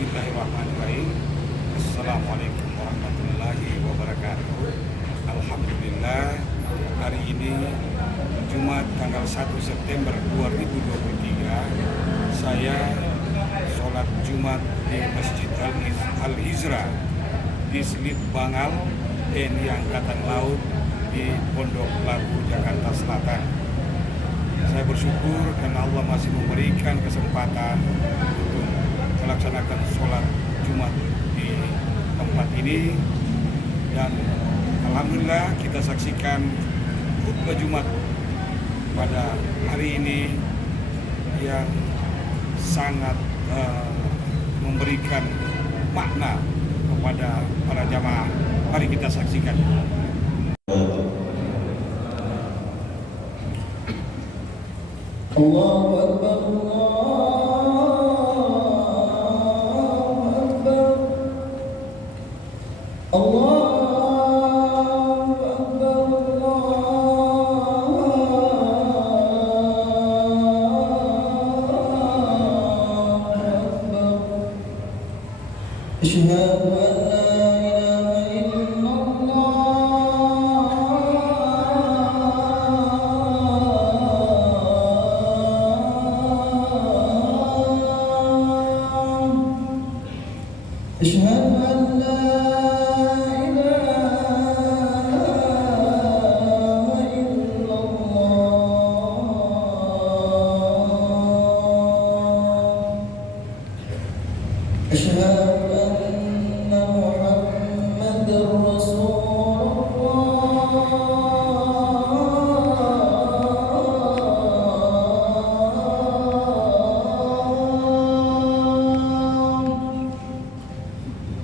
Bismillahirrahmanirrahim. Assalamualaikum warahmatullahi wabarakatuh. Alhamdulillah, hari ini Jumat tanggal 1 September 2023 saya sholat Jumat di Masjid Al-Hijrah di Selit Bangal, TNI Angkatan Laut di Pondok Labu, Jakarta Selatan. Saya bersyukur karena Allah masih memberikan kesempatan untuk melaksanakan sholat Jumat di tempat ini, dan alhamdulillah kita saksikan khutbah Jumat pada hari ini yang sangat memberikan makna kepada para jamaah. Mari kita saksikan. Allahu Akbar, Allahu Akbar, Asyhadu an la ilaha illallah, Asyhadu an la أشهد أن محمدًا رسول الله،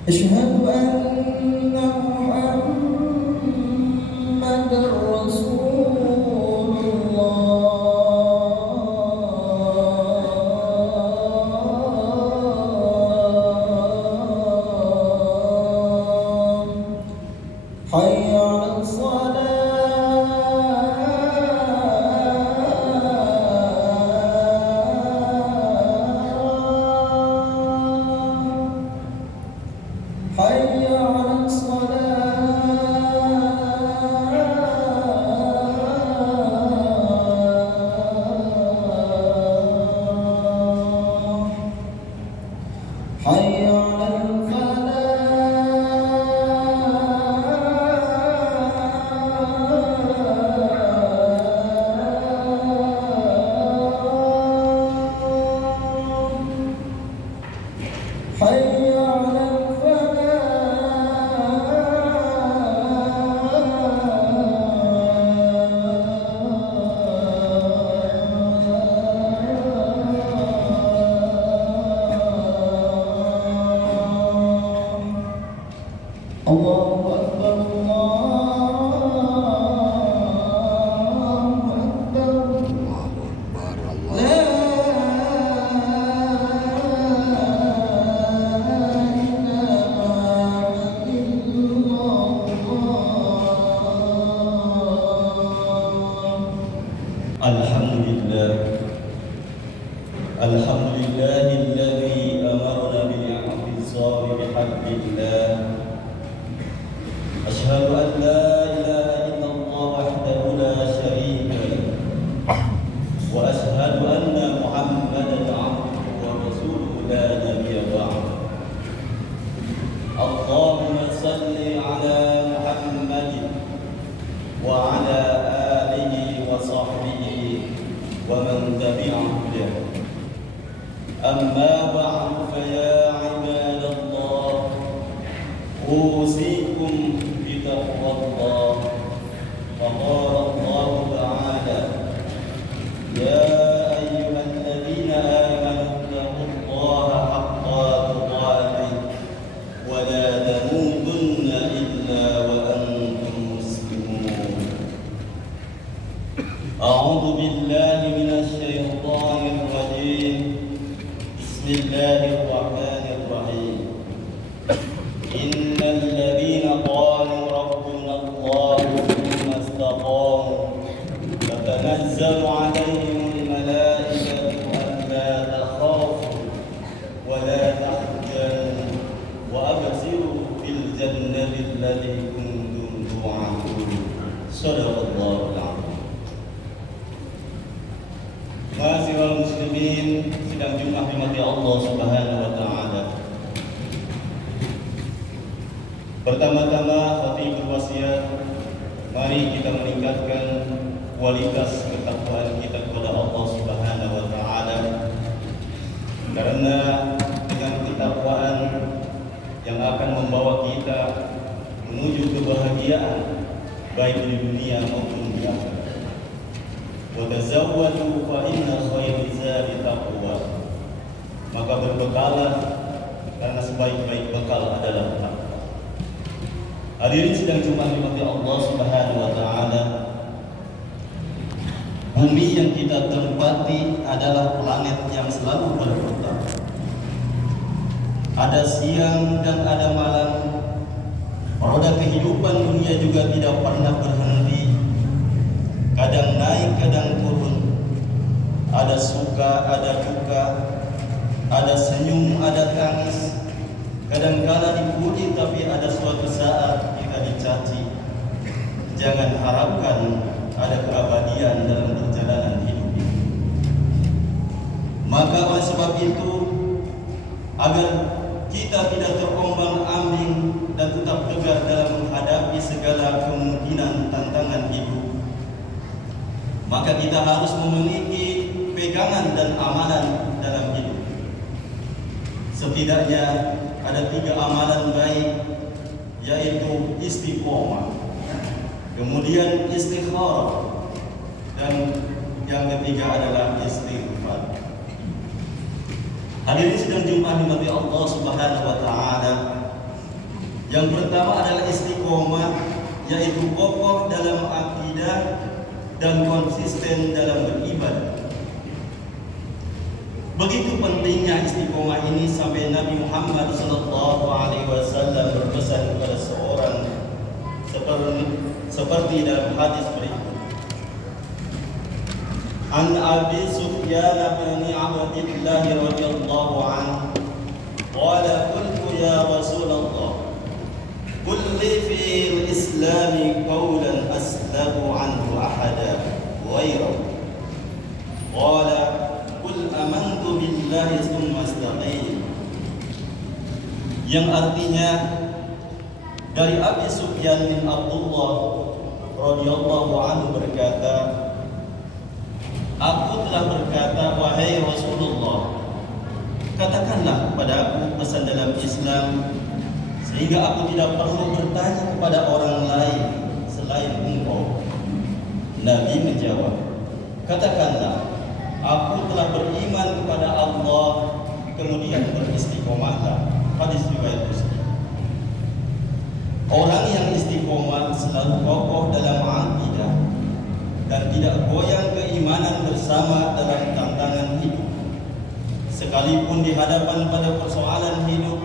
أشهد أن محمدًا رسول الله. حي على الصلاة، حي على الصلاة، حي على الفلاح، حي على الفلاح. الله أكبر، الله أكبر، لا إله إلا الله. الحمد لله الذي أمرنا بالاعتصام بحق الله. أشهد أن لا إله إلا الله وحده لا شريك له، وأشهد أن محمدا عبده ورسوله لا نبي بعده. اللهم صل على محمد وعلى آله وصحبه ومن تبعهم به. أما بعد، فيا عباد الله، أوصيكم بتقوى الله. فقال الله تعالى: يا أيها الذين آمنوا اتقوا الله حق تقاته ولا تموتن إلا وأنتم مسلمون. أعوذ بالله من الشيطان الرجيم. بسم Sadaqallahul azim. Ma'asyiral muslimin, sidang Jumat dimati Allah Subhanahu wa taala. Pertama-tama khatib berwasiat, mari kita meningkatkan kualitas ketakwaan kita kepada Allah Subhanahu wa taala. Karena dengan ketakwaan yang akan membawa kita menuju kebahagiaan baik di dunia maupun di akhirat. Wa tazawwadu fa inna khairaz zadi taqwa. Maka berbekalah karena sebaik-baik bekal adalah takwa. Hadirin sidang Jumat dimati Allah Subhanahu wa taala. Bumi yang kita tempati adalah planet yang selalu berputar. Ada siang dan ada malam. Roda kehidupan dunia juga tidak pernah berhenti. Kadang naik, kadang turun. Ada suka, ada duka. Ada senyum, ada tangis. Kadang-kala dipuji, tapi ada suatu saat kita dicaci. Jangan harapkan ada keabadian dalam perjalanan hidup ini. Maka oleh sebab itu, agar kita tidak terombang-ambing dan tetap tegar dalam menghadapi segala kemungkinan tantangan hidup, maka kita harus memiliki pegangan dan amalan dalam hidup. Setidaknya ada 3 amalan baik, yaitu istiqomah, kemudian istikharah, dan yang ketiga adalah istighfar. Hadirin sidang Jumat dimati Allah Subhanahu wa taala. Yang pertama adalah istiqomah, yaitu kokoh dalam akidah dan konsisten dalam beribadah. Begitu pentingnya istiqomah ini sampai Nabi Muhammad SAW berpesan kepada seorang seperti dalam hadis berikut. An Abi Sufyan bin Abdillah radhiyallahu anhu qala qultu ya Rasulullah qul li fil Islam qawlan aslabu anhu ahada ghayrahu qala qul amantu billahi tsumma istaqim, yang artinya dari Abi Sufyan bin Abdullah radhiyallahu anhu berkata, aku telah berkata, wahai Rasulullah, katakanlah kepada aku pesan dalam Islam, sehingga aku tidak perlu bertanya kepada orang lain selain engkau. Nabi menjawab, katakanlah, aku telah beriman kepada Allah, kemudian beristiqomahlah. Hadis riwayat Muslim. Orang yang istiqomah selalu kokoh dalam akidah dan tidak goyang keimanan bersama dalam tantangan hidup. Sekalipun di hadapan pada persoalan hidup,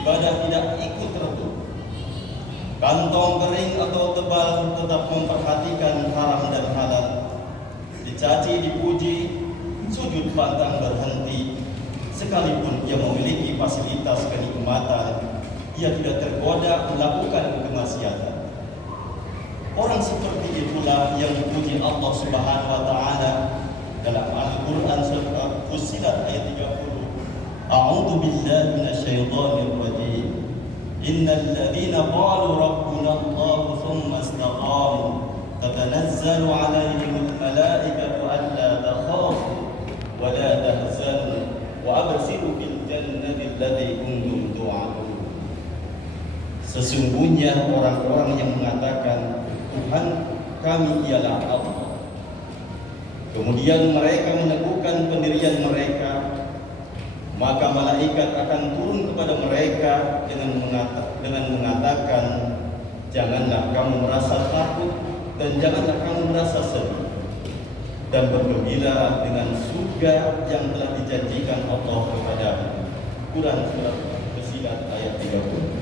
ibadah tidak ikut redup. Kantong kering atau tebal tetap memperhatikan haram dan halal. Dicaci, dipuji, sujud pantang berhenti. Sekalipun ia memiliki fasilitas kenikmatan, ia tidak tergoda melakukan kemaksiatan. Orang seperti itulah yang dipuji Allah Subhanahu wa taala dalam Al-Qur'an surah Fussilat ayat 30. A'udzu billahi minasyaitonir rajim. Innal ladzina qalu rabbuna Allah tsumma istaqamu tatanazzalu 'alaihimul malaikatu alla takhafu wa la tahzanu wa abshiru bil jannati allati kuntum tu'adun. Sesungguhnya orang-orang yang mengatakan Tuhan kami ialah Allah, kemudian mereka meneguhkan pendirian mereka, maka malaikat akan turun kepada mereka dengan mengatakan, janganlah kamu merasa takut dan janganlah kamu merasa sedih, dan bergembira dengan surga yang telah dijanjikan Allah kepadamu. Quran surat Fussilat ayat 30.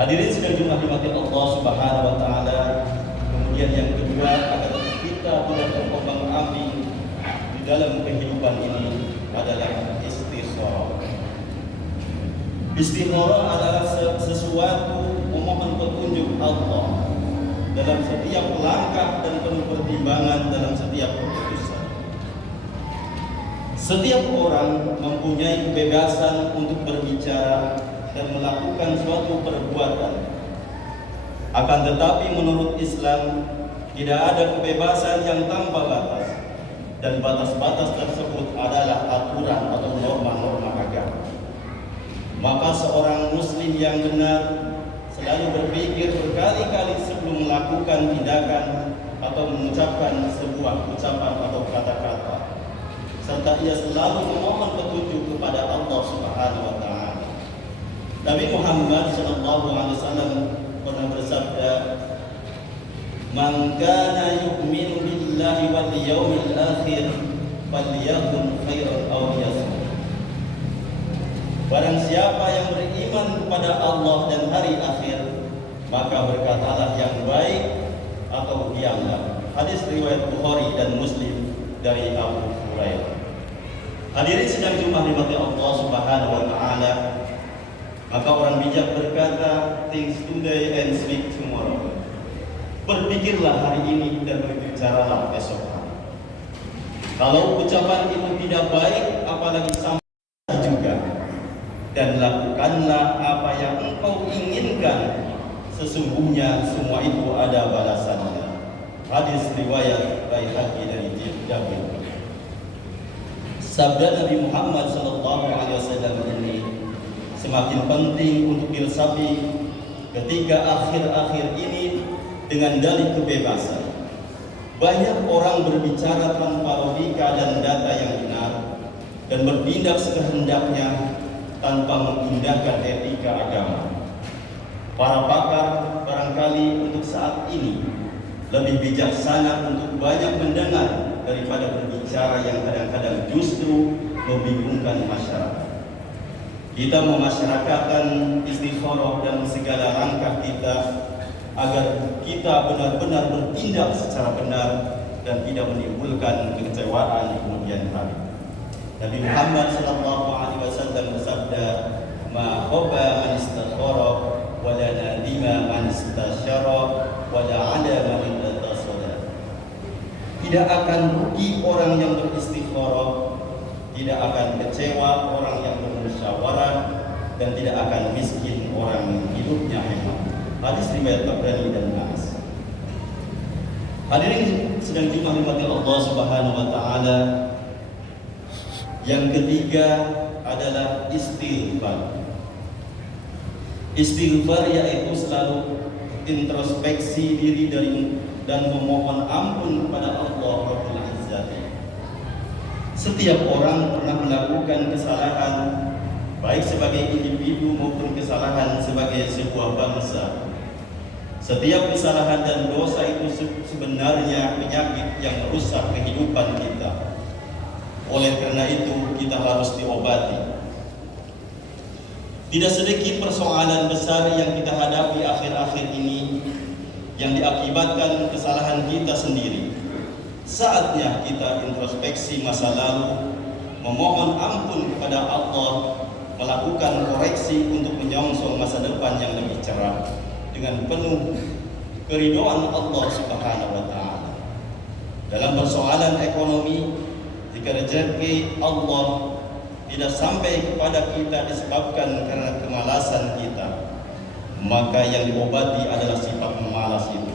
Hadirin sidang Jumat dimati Allah Subhanahu wa taala. Kemudian yang kedua, agar kita tidak terombang-ambing di dalam kehidupan ini adalah istikharah. Istikharah adalah sesuatu memohon petunjuk Allah dalam setiap langkah dan penuh pertimbangan dalam setiap keputusan. Setiap orang mempunyai kebebasan untuk berbicara dan melakukan suatu perbuatan. Akan tetapi menurut Islam tidak ada kebebasan yang tanpa batas, dan batas-batas tersebut adalah aturan atau norma-norma agama. Maka seorang muslim yang benar selalu berpikir berkali-kali sebelum melakukan tindakan atau mengucapkan sebuah ucapan atau kata-kata, serta ia selalu memohon petunjuk kepada Allah Subhanahu wa taala. Nabi Muhammad SAW pernah bersabda, "Man kana yu'minu billahi wal yawmil akhir falyakun khairan aw liyasmut." Barang siapa yang beriman kepada Allah dan hari akhir, maka berkatalah yang baik atau diamlah. Hadis riwayat Bukhari dan Muslim dari Abu Hurairah. Hadirin sedang jumlah dimati Allah Subhanahu wa taala. Maka orang bijak berkata, think today and speak tomorrow. Berpikirlah hari ini dan berbicaralah esok hari. Kalau ucapan itu tidak baik, apalagi sampai juga. Dan lakukanlah apa yang engkau inginkan, sesungguhnya semua itu ada balasannya. Hadis riwayat Baihaqi dari Jabir. Sabda Nabi Muhammad SAW ini semakin penting untuk diresapi ketika akhir-akhir ini dengan dalih kebebasan. Banyak orang berbicara tanpa logika dan data yang benar dan bertindak sekehendaknya tanpa mengindahkan etika agama. Para pakar barangkali untuk saat ini lebih bijaksana untuk banyak mendengar daripada berbicara yang kadang-kadang justru membingungkan masyarakat. Kita memasyarakatkan istikharah dan segala langkah kita agar kita benar-benar bertindak secara benar dan tidak menimbulkan kekecewaan di kemudian hari. Nabi Muhammad SAW bersabda, "Ma khaba man istakhara wa la nadima man istasyara wa la 'ada man intasara." Tidak akan rugi orang yang beristikharah, tidak akan kecewa orang yang bermusyawarah, dan tidak akan miskin orang yang hidupnya hemat. Hadis riwayat Tabrani dan Anas. Hadirin sedang dirahmati Allah Subhanahu wa taala. Yang ketiga adalah istighfar. Istighfar yaitu selalu introspeksi diri dan memohon ampun kepada Allah Rabbul Izzati. Setiap orang pernah melakukan kesalahan, baik sebagai individu maupun kesalahan sebagai sebuah bangsa. Setiap kesalahan dan dosa itu sebenarnya penyakit yang merusak kehidupan kita. Oleh karena itu kita harus diobati. Tidak sedikit persoalan besar yang kita hadapi akhir-akhir ini yang diakibatkan kesalahan kita sendiri. Saatnya kita introspeksi masa lalu, memohon ampun kepada Allah, melakukan koreksi untuk menyongsong masa depan yang lebih cerah dengan penuh keridhaan Allah Subhanahu wa taala. Dalam persoalan ekonomi, jika rezeki Allah tidak sampai kepada kita disebabkan karena kemalasan kita, maka yang diobati adalah sifat pemalas itu.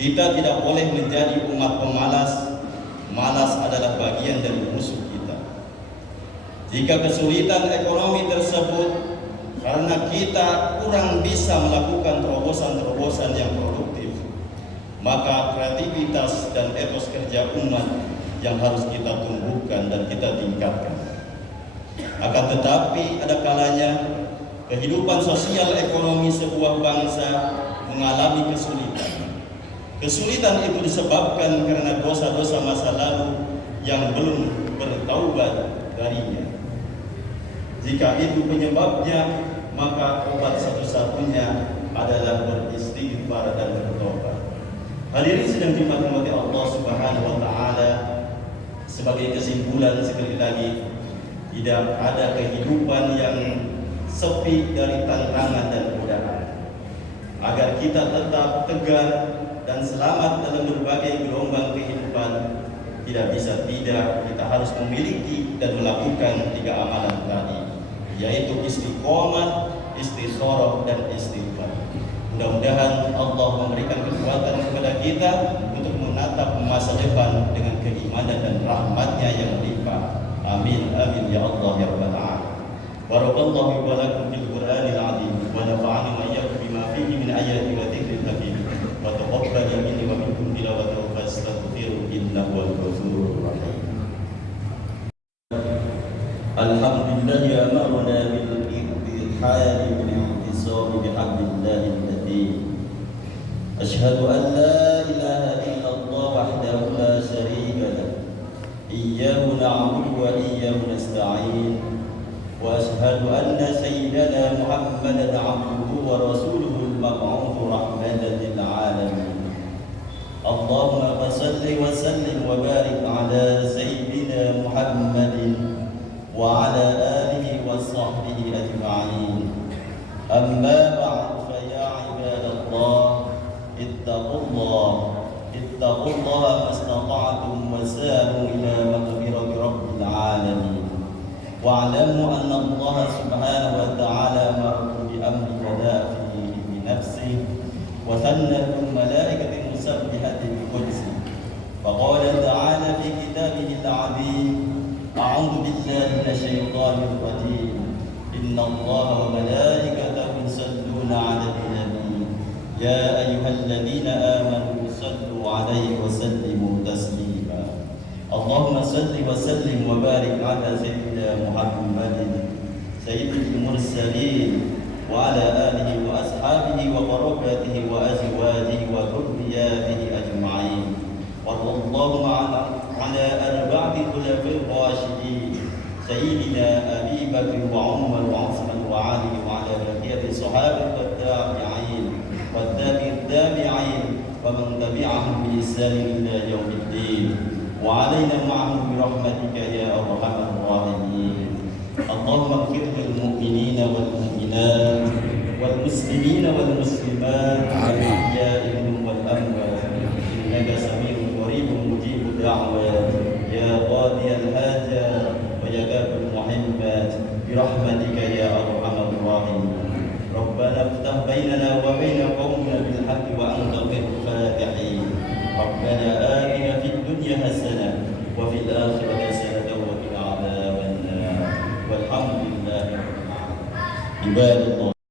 Kita tidak boleh menjadi umat pemalas. Malas adalah bagian dari musuh kita. Jika kesulitan ekonomi tersebut karena kita kurang bisa melakukan terobosan-terobosan yang produktif, maka kreativitas dan etos kerja umat yang harus kita tumbuhkan dan kita tingkatkan. Akan tetapi ada kalanya kehidupan sosial ekonomi sebuah bangsa mengalami kesulitan. Kesulitan itu disebabkan karena dosa-dosa masa lalu yang belum bertaubat darinya. Jika itu penyebabnya, maka obat satu-satunya adalah beristighfar dan bertobat. Hadirin sedang dirahmati Allah Subhanahu wa taala. Sebagai kesimpulan sekali lagi, tidak ada kehidupan yang sepi dari tantangan dan godaan. agar kita tetap tegar dan selamat dalam berbagai gelombang kehidupan. Tidak bisa tidak, kita harus memiliki dan melakukan 3 amalan tadi, yaitu istiqomah, istikharah, dan istighfar. Mudah-mudahan Allah memberikan kekuatan kepada kita untuk menatap masa depan dengan keimanan dan rahmatnya yang melimpah. Amin, amin ya Allah ya Rabbal Alamin. Barakallahu wa lakum fil Qur'anil azim wa nafa'ani wa iyyakum bima fihi min ayati wa dzikril hakim wa taqabbal minni wa minkum tilawatahu fastaghfiru innahu wal ghafurur rahim. Alhamdulillah ya amarna bil ihadi bil intisab bi hablillahi alladhi ashhadu an la ilaha illallah wahdahu la syarika lahu iyyahu na'budu wa iyyahu nasta'in وأشهد أن سيدنا محمدا عبده ورسوله المبعوث رحمة للعالمين. اللهم صل وسلم وبارك على سيدنا محمد وعلى آله وصحبه أجمعين. أما بعد فيا عباد الله اتقوا الله ما استطعتم وساروا إلى مغفرة رب العالمين. واعلموا أن الله سبحانه وتعالى أمركم بأمر بدأ فيه بنفسه وثنت الملائكة المسبحة بقدسه، فقال تعالى في كتابه العظيم: أعوذ بالله من الشيطان الرجيم، إن الله وملائكته يصلون على النبي يا أيها الذين آمنوا صلوا عليه وسلموا تسليما. اللهم صل وسلم وبارك على سيدنا محمد سيد المرسلين وعلى آله وأصحابه وقرابته وأزواجه وذرياته أجمعين. وارض اللهم على 4 خلفاء الراشدين سيدنا أبي بكر وعمر وعثمان وعلي وعلى بقية الصحابة والتابعين ومن تبعهم بإحسان إلى يوم الدين، وعلينا معهم برحمتك يا أرحم الراحمين. اللهم اغفر للمؤمنين والمؤمنات والمسلمين والمسلمات الأحياء منهم والأموات إنك سميع قريب مجيب الدعوات يا قاضي الحاجات ويا باب المحبات برحمتك يا أرحم الراحمين. ربنا افتح بيننا وبين قومنا بالحق وأنت خير الفاتحين. ربنا آتنا في الدنيا حسنة وفي الآخرة حسنة وقنا عذاب النار والحمد لله رب العالمين. عباد الله.